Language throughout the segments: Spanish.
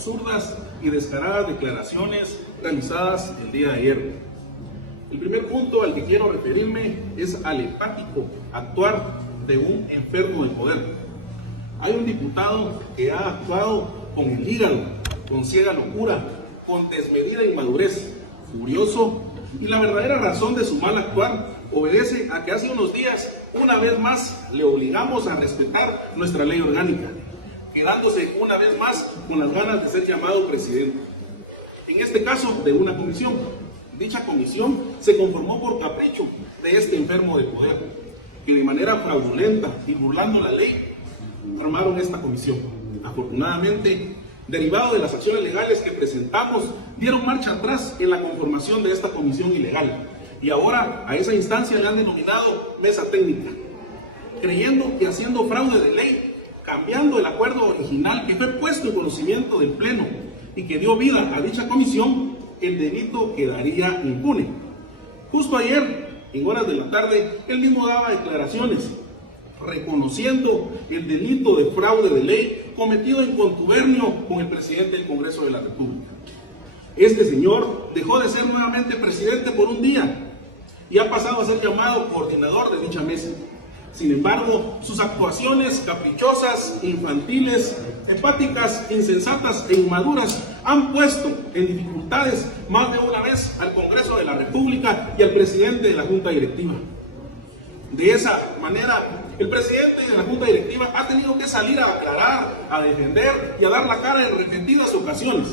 absurdas y descaradas declaraciones realizadas el día de ayer. El primer punto al que quiero referirme es al empático actuar de un enfermo de poder. Hay un diputado que ha actuado con el hígado, con ciega locura, con desmedida inmadurez, furioso, y la verdadera razón de su mal actuar obedece a que hace unos días, una vez más, le obligamos a respetar nuestra ley orgánica, quedándose una vez más con las ganas de ser llamado presidente. En este caso, de una comisión. Dicha comisión se conformó por capricho de este enfermo de poder, que de manera fraudulenta y burlando la ley, armaron esta comisión. Afortunadamente, derivado de las acciones legales que presentamos, dieron marcha atrás en la conformación de esta comisión ilegal. Y ahora a esa instancia le han denominado mesa técnica, creyendo que haciendo fraude de ley, cambiando el acuerdo original que fue puesto en conocimiento del Pleno y que dio vida a dicha comisión, el delito quedaría impune. Justo ayer, en horas de la tarde, él mismo daba declaraciones reconociendo el delito de fraude de ley cometido en contubernio con el presidente del Congreso de la República. Este señor dejó de ser nuevamente presidente por un día y ha pasado a ser llamado coordinador de dicha mesa. Sin embargo, sus actuaciones caprichosas, infantiles, empáticas, insensatas e inmaduras han puesto en dificultades más de una vez al Congreso de la República y al presidente de la Junta Directiva. De esa manera, el presidente de la Junta Directiva ha tenido que salir a aclarar, a defender y a dar la cara en repetidas ocasiones,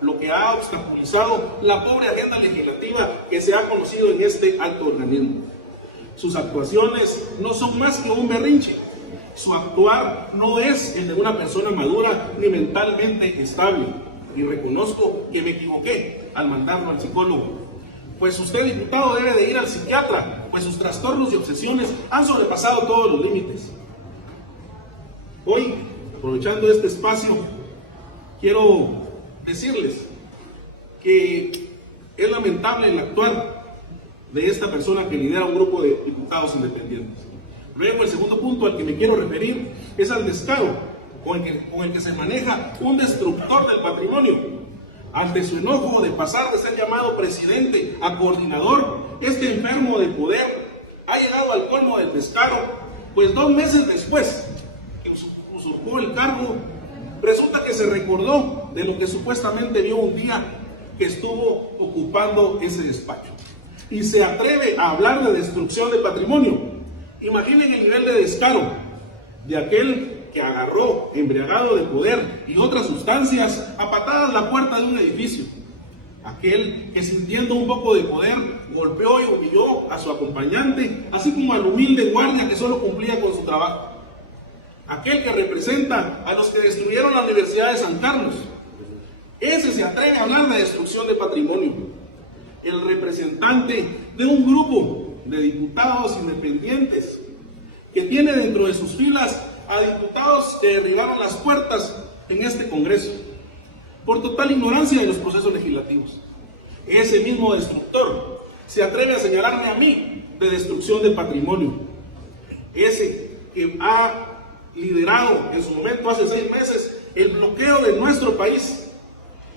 lo que ha obstaculizado la pobre agenda legislativa que se ha conocido en este alto organismo. Sus actuaciones no son más que un berrinche. Su actuar no es el de una persona madura ni mentalmente estable. Y reconozco que me equivoqué al mandarlo al psicólogo. Pues usted, diputado, debe de ir al psiquiatra, pues sus trastornos y obsesiones han sobrepasado todos los límites. Hoy, aprovechando este espacio, quiero decirles que es lamentable el actuar de esta persona que lidera un grupo de diputados independientes. Luego, el segundo punto al que me quiero referir es al descaro con el que se maneja un destructor del patrimonio. Ante su enojo de pasar de ser llamado presidente a coordinador, este enfermo de poder ha llegado al colmo del descaro, pues 2 meses después que usurpó el cargo, resulta que se recordó de lo que supuestamente vio un día que estuvo ocupando ese despacho. Y se atreve a hablar de destrucción de patrimonio. Imaginen el nivel de descaro de aquel que agarró, embriagado de poder y otras sustancias, a patadas la puerta de un edificio. Aquel que, sintiendo un poco de poder, golpeó y humilló a su acompañante, así como al humilde guardia que solo cumplía con su trabajo. Aquel que representa a los que destruyeron la Universidad de San Carlos. Ese se atreve a hablar de destrucción de patrimonio. El representante de un grupo de diputados independientes que tiene dentro de sus filas a diputados que derribaron las puertas en este Congreso por total ignorancia de los procesos legislativos. Ese mismo destructor se atreve a señalarme a mí de destrucción de patrimonio. Ese que ha liderado en su momento hace 6 meses el bloqueo de nuestro país,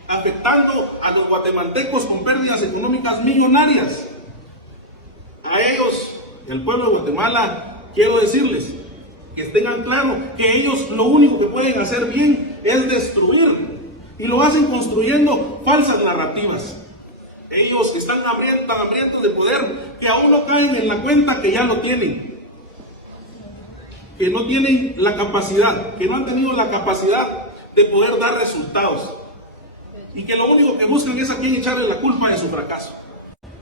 afectando a los guatemaltecos con pérdidas económicas millonarias. A ellos, el pueblo de Guatemala, quiero decirles que tengan claro que ellos lo único que pueden hacer bien es destruir, y lo hacen construyendo falsas narrativas. Ellos están tan hambrientos de poder que aún no caen en la cuenta que ya lo tienen, que no tienen la capacidad, que no han tenido la capacidad de poder dar resultados, y que lo único que buscan es a quién echarle la culpa de su fracaso.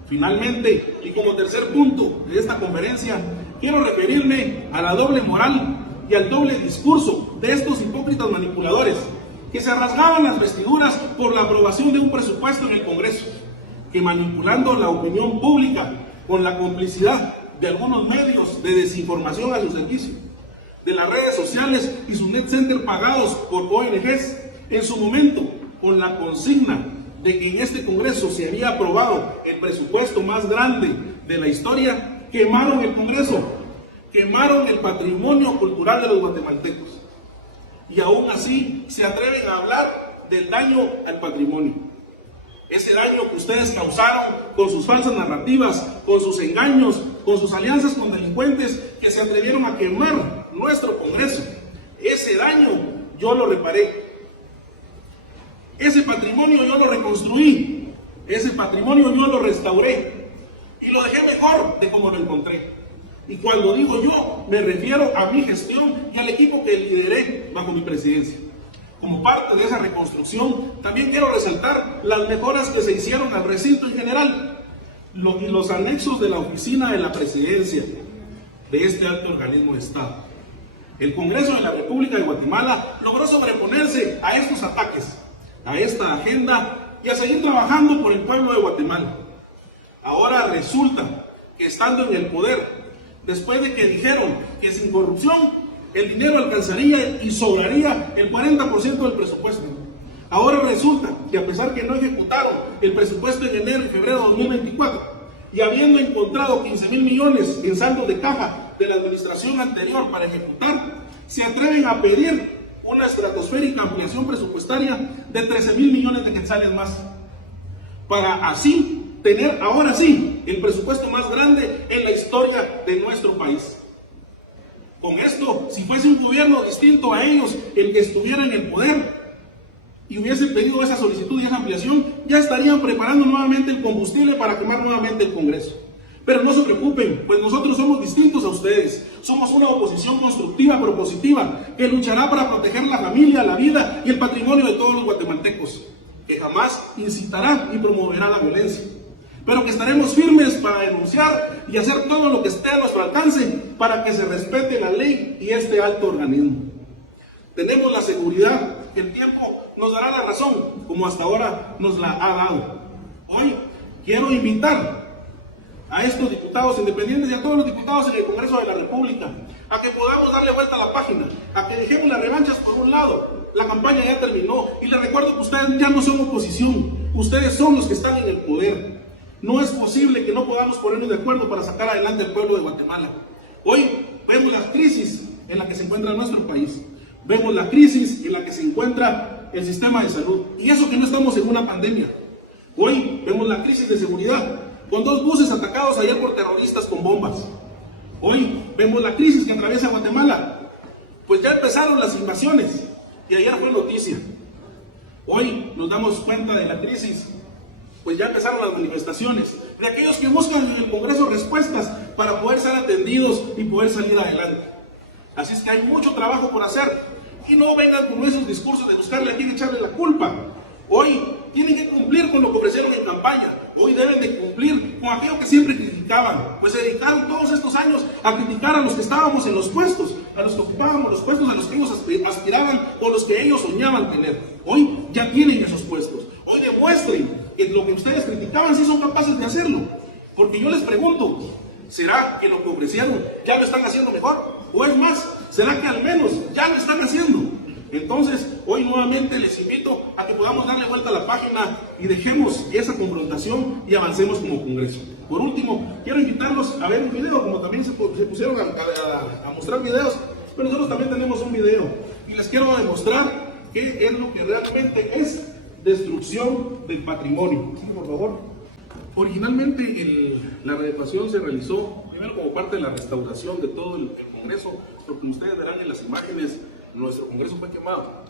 Finalmente, y como tercer punto de esta conferencia, quiero referirme a la doble moral y al doble discurso de estos hipócritas manipuladores que se rasgaban las vestiduras por la aprobación de un presupuesto en el Congreso, que manipulando la opinión pública con la complicidad de algunos medios de desinformación a su servicio, de las redes sociales y sus net centers pagados por ONGs, en su momento con la consigna de que en este Congreso se había aprobado el presupuesto más grande de la historia, quemaron el Congreso, quemaron el patrimonio cultural de los guatemaltecos. Y aún así se atreven a hablar del daño al patrimonio. Ese daño que ustedes causaron con sus falsas narrativas, con sus engaños, con sus alianzas con delincuentes que se atrevieron a quemar nuestro Congreso. Ese daño yo lo reparé. Ese patrimonio yo lo reconstruí. Ese patrimonio yo lo restauré. Y lo dejé mejor de como lo encontré. Y cuando digo yo, me refiero a mi gestión y al equipo que lideré bajo mi presidencia. Como parte de esa reconstrucción, también quiero resaltar las mejoras que se hicieron al recinto en general y los anexos de la oficina de la presidencia de este alto organismo de Estado. El Congreso de la República de Guatemala logró sobreponerse a estos ataques, a esta agenda y a seguir trabajando por el pueblo de Guatemala. Ahora resulta que estando en el poder, después de que dijeron que sin corrupción el dinero alcanzaría y sobraría el 40% del presupuesto. Ahora resulta que a pesar que no ejecutaron el presupuesto en enero y febrero de 2024 y habiendo encontrado 15,000 millones en saldo de caja de la administración anterior para ejecutar, se atreven a pedir una estratosférica ampliación presupuestaria de 13,000 millones de quetzales más, para así tener ahora sí el presupuesto más grande en la historia de nuestro país. Con esto, si fuese un gobierno distinto a ellos el que estuviera en el poder y hubiese pedido esa solicitud y esa ampliación, ya estarían preparando nuevamente el combustible para quemar nuevamente el Congreso. Pero no se preocupen, pues nosotros somos distintos a ustedes. Somos una oposición constructiva, propositiva, que luchará para proteger la familia, la vida y el patrimonio de todos los guatemaltecos, que jamás incitará ni promoverá la violencia, pero que estaremos firmes para denunciar y hacer todo lo que esté a nuestro alcance para que se respete la ley y este alto organismo. Tenemos la seguridad que el tiempo nos dará la razón, como hasta ahora nos la ha dado. Hoy quiero invitar a estos diputados independientes y a todos los diputados en el Congreso de la República a que podamos darle vuelta a la página, a que dejemos las revanchas por un lado. La campaña ya terminó y les recuerdo que ustedes ya no son oposición, ustedes son los que están en el poder. No es posible que no podamos ponernos de acuerdo para sacar adelante al pueblo de Guatemala. Hoy vemos la crisis en la que se encuentra nuestro país. Vemos la crisis en la que se encuentra el sistema de salud. Y eso que no estamos en una pandemia. Hoy vemos la crisis de seguridad, con 2 buses atacados ayer por terroristas con bombas. Hoy vemos la crisis que atraviesa Guatemala. Pues ya empezaron las invasiones. Y ayer fue noticia. Hoy nos damos cuenta de la crisis. Pues ya empezaron las manifestaciones de aquellos que buscan en el Congreso respuestas para poder ser atendidos y poder salir adelante. Así es que hay mucho trabajo por hacer y no vengan con esos discursos de buscarle a quién echarle la culpa. Hoy tienen que cumplir con lo que ofrecieron en campaña. Hoy deben de cumplir con aquello que siempre criticaban. Pues se dedicaron todos estos años a criticar a los que estábamos en los puestos, a los que ocupábamos los puestos, a los que ellos aspiraban o los que ellos soñaban tener. Hoy ya tienen esos puestos. Hoy demuestren que lo que ustedes criticaban sí son capaces de hacerlo. Porque yo les pregunto, ¿será que lo que ofrecieron ya lo están haciendo mejor? O es más, ¿será que al menos ya lo están haciendo? Entonces, hoy nuevamente les invito a que podamos darle vuelta a la página y dejemos esa confrontación y avancemos como Congreso. Por último, quiero invitarlos a ver un video, como también se pusieron a mostrar videos, pero nosotros también tenemos un video y les quiero demostrar qué es lo que realmente es destrucción del patrimonio. Sí, por favor. Originalmente la readecuación se realizó primero como parte de la restauración de todo el Congreso, porque como ustedes verán en las imágenes, nuestro Congreso fue quemado.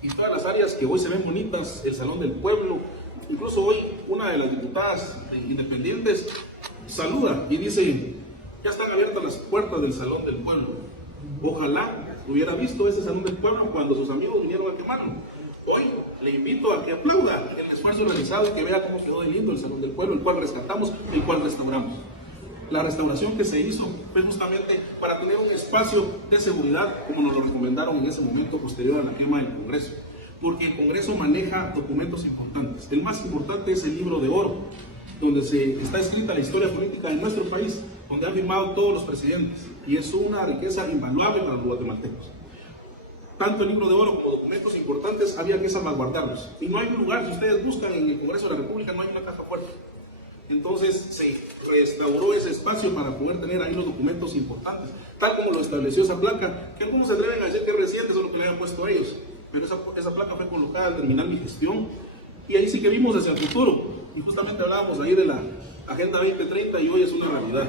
Y todas las áreas que hoy se ven bonitas, el Salón del Pueblo, incluso hoy una de las diputadas independientes saluda y dice, ya están abiertas las puertas del Salón del Pueblo. Ojalá hubiera visto ese Salón del Pueblo cuando sus amigos vinieron a quemarlo. Hoy le invito a que aplauda el esfuerzo realizado y que vea cómo quedó de lindo el Salón del Pueblo, el cual rescatamos, el cual restauramos. La restauración que se hizo fue justamente para tener un espacio de seguridad, como nos lo recomendaron en ese momento posterior a la quema del Congreso. Porque el Congreso maneja documentos importantes. El más importante es el Libro de Oro, donde está escrita la historia política de nuestro país, donde han firmado todos los presidentes. Y es una riqueza invaluable para los guatemaltecos. Tanto el Libro de Oro como documentos importantes había que salvaguardarlos. Y no hay un lugar, si ustedes buscan en el Congreso de la República, no hay una caja fuerte. Entonces se restauró ese espacio para poder tener ahí los documentos importantes, tal como lo estableció esa placa, que algunos se atreven a decir que es reciente, eso es lo que le habían puesto a ellos. pero esa placa fue colocada al terminar mi gestión y ahí sí que vimos hacia el futuro y justamente hablábamos ahí de la Agenda 2030 y hoy es una realidad.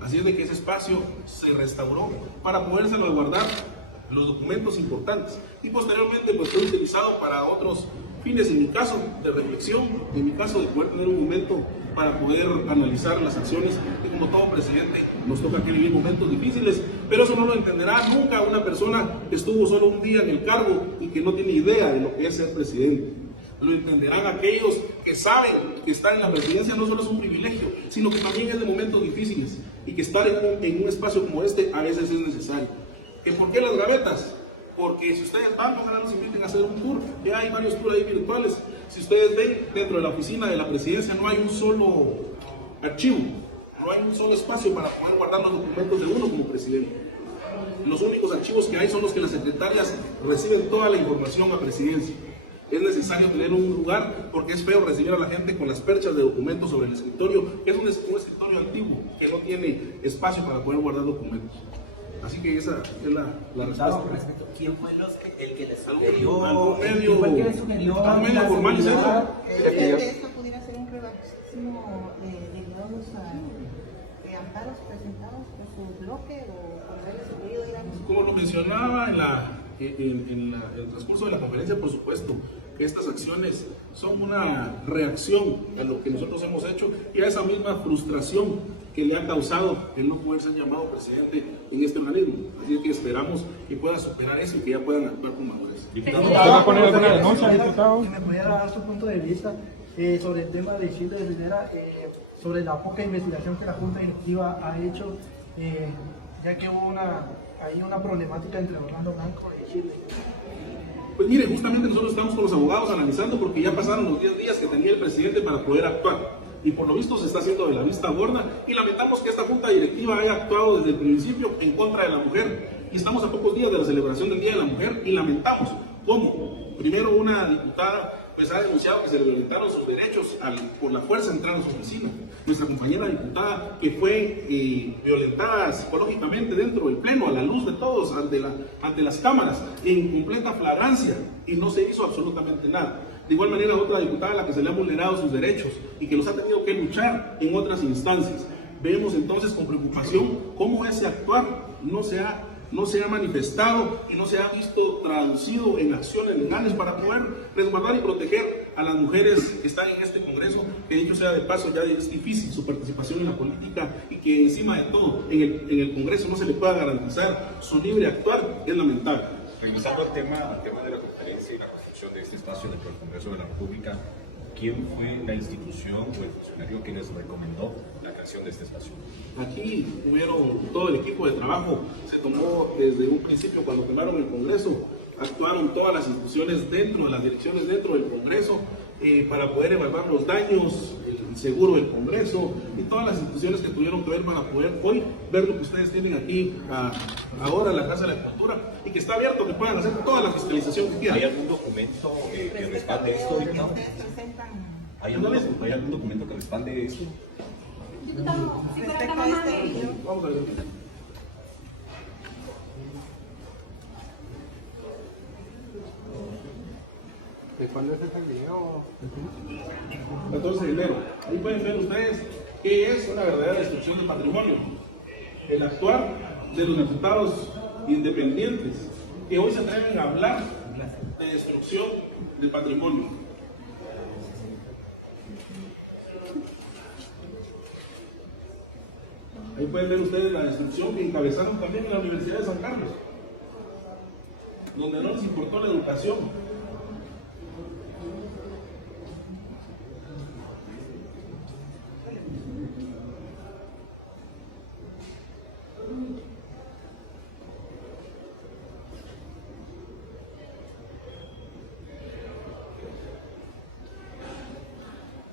Así es de que ese espacio se restauró para poder salvaguardar los documentos importantes y posteriormente pues fue utilizado para otros fines, en mi caso de reflexión, en mi caso de poder tener un momento para poder analizar las acciones y como todo presidente nos toca que vivir momentos difíciles, pero eso no lo entenderá nunca una persona que estuvo solo un día en el cargo y que no tiene idea de lo que es ser presidente. Lo entenderán aquellos que saben que estar en la presidencia no solo es un privilegio, sino que también es de momentos difíciles y que estar en un espacio como este a veces es necesario. ¿Que por qué las gavetas? Porque si ustedes van, ojalá nos inviten a hacer un tour, ya hay varios tours ahí virtuales. Si ustedes ven, dentro de la oficina de la presidencia no hay un solo archivo, no hay un solo espacio para poder guardar los documentos de uno como presidente. Los únicos archivos que hay son los que las secretarias reciben toda la información a presidencia. Es necesario tener un lugar porque es feo recibir a la gente con las perchas de documentos sobre el escritorio, que es un escritorio antiguo que no tiene espacio para poder guardar documentos. Así que esa es la respuesta. ¿Quién fue el que les sugirió? algún medio formal y serio. ¿De esto pudiera ser un revanchismo derivados a amparos presentados por su bloque o por haberles ocurrido, digamos? Como lo mencionaba en el transcurso de la conferencia, por supuesto, que estas acciones son una reacción a lo que nosotros hemos hecho y a esa misma frustración que le ha causado el no poder ser llamado presidente en este organismo. Así que esperamos que pueda superar eso y que ya puedan actuar con madurez. ¿Usted va a poner alguna denuncia, diputado? Que me pudiera dar su punto de vista sobre el tema de Chile de Rivera, sobre la poca investigación que la Junta Directiva ha hecho, ya que hubo una problemática entre Orlando Blanco y Chile. Pues mire, justamente nosotros estamos con los abogados analizando porque ya pasaron los 10 días que tenía el presidente para poder actuar. Y por lo visto se está haciendo de la vista gorda y lamentamos que esta junta directiva haya actuado desde el principio en contra de la mujer. Y estamos a pocos días de la celebración del Día de la Mujer y lamentamos cómo primero una diputada pues ha denunciado que se le violentaron sus derechos por la fuerza de entrar a su oficina. Nuestra compañera diputada que fue violentada psicológicamente dentro del pleno, a la luz de todos, ante las cámaras, en completa flagrancia y no se hizo absolutamente nada. De igual manera, otra diputada a la que se le han vulnerado sus derechos y que los ha tenido que luchar en otras instancias. Vemos entonces con preocupación cómo ese actuar no se ha manifestado y no se ha visto traducido en acciones legales para poder resguardar y proteger a las mujeres que están en este Congreso, que dicho sea de paso ya es difícil su participación en la política y que encima de todo en el Congreso no se le pueda garantizar su libre actuar, es lamentable. Regresando al tema de la conferencia y la construcción de este espacio dentro del Congreso de la República, ¿quién fue la institución o el funcionario que les recomendó la creación de este espacio? Aquí todo el equipo de trabajo, se tomó desde un principio cuando tomaron el Congreso, actuaron todas las instituciones dentro de las direcciones dentro del Congreso para poder evaluar los daños, el seguro del Congreso y todas las instituciones que tuvieron que ver para poder hoy ver lo que ustedes tienen aquí ahora en la Casa de la Cultura y que está abierto, que puedan hacer toda la fiscalización que quieran. ¿Hay algún documento que respalde esto, diputado? ¿Hay algún documento que respalde esto? Diputado, si fuera tan amable. Vamos a ver. ¿De cuándo es ese video? 14 de enero. Ahí pueden ver ustedes qué es una verdadera destrucción del patrimonio. El actuar de los diputados independientes que hoy se atreven a hablar de destrucción del patrimonio. Ahí pueden ver ustedes la destrucción que encabezaron también en la Universidad de San Carlos, donde no les importó la educación.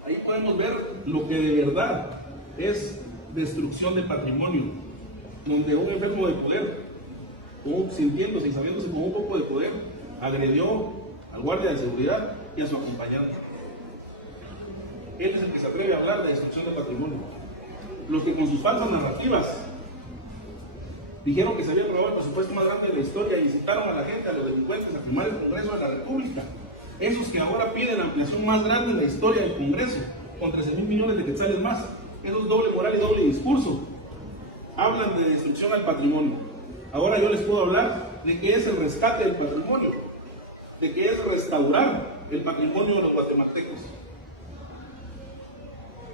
Ahí podemos ver lo que de verdad es destrucción de patrimonio, donde un enfermo de poder, sintiéndose y sabiéndose con un poco de poder, agredió al guardia de seguridad y a su acompañante. Él es el que se atreve a hablar de destrucción de patrimonio. Los que con sus falsas narrativas Dijeron que se había aprobado el presupuesto más grande de la historia y incitaron a la gente, a los delincuentes, a firmar el Congreso de la República. Esos que ahora piden la ampliación más grande en la historia del Congreso, con 13.000 millones de quetzales más. Eso es doble moral y doble discurso. Hablan de destrucción al patrimonio. Ahora yo les puedo hablar de qué es el rescate del patrimonio, de qué es restaurar el patrimonio de los guatemaltecos.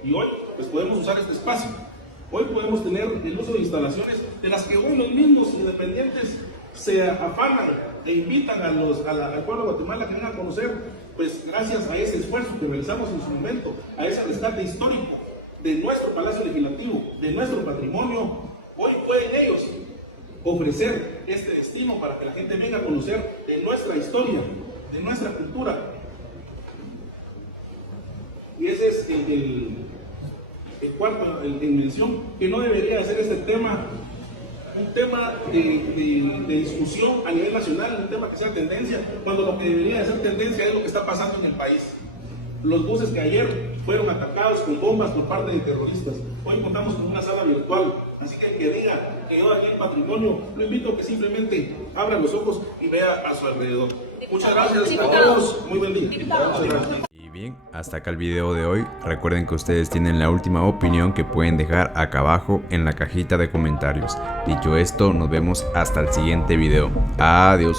Y hoy, pues podemos usar este espacio. Hoy podemos tener el uso de instalaciones de las que hoy los mismos independientes se afanan e invitan al pueblo de Guatemala a que vengan a conocer, pues gracias a ese esfuerzo que realizamos en su momento, a ese rescate histórico de nuestro Palacio Legislativo, de nuestro patrimonio, hoy pueden ellos ofrecer este destino para que la gente venga a conocer de nuestra historia, de nuestra cultura. Y ese es el cuarto en mención, que no debería ser este tema un tema de discusión a nivel nacional, un tema que sea tendencia, cuando lo que debería de ser tendencia es lo que está pasando en el país. Los buses que ayer fueron atacados con bombas por parte de terroristas, hoy contamos con una sala virtual, así que el que diga que yo aquí el patrimonio, lo invito a que simplemente abra los ojos y vea a su alrededor. Muchas gracias a todos, muy buen día. Muchas gracias. Bien, hasta acá el video de hoy. Recuerden que ustedes tienen la última opinión que pueden dejar acá abajo en la cajita de comentarios. Dicho esto, nos vemos hasta el siguiente video. Adiós.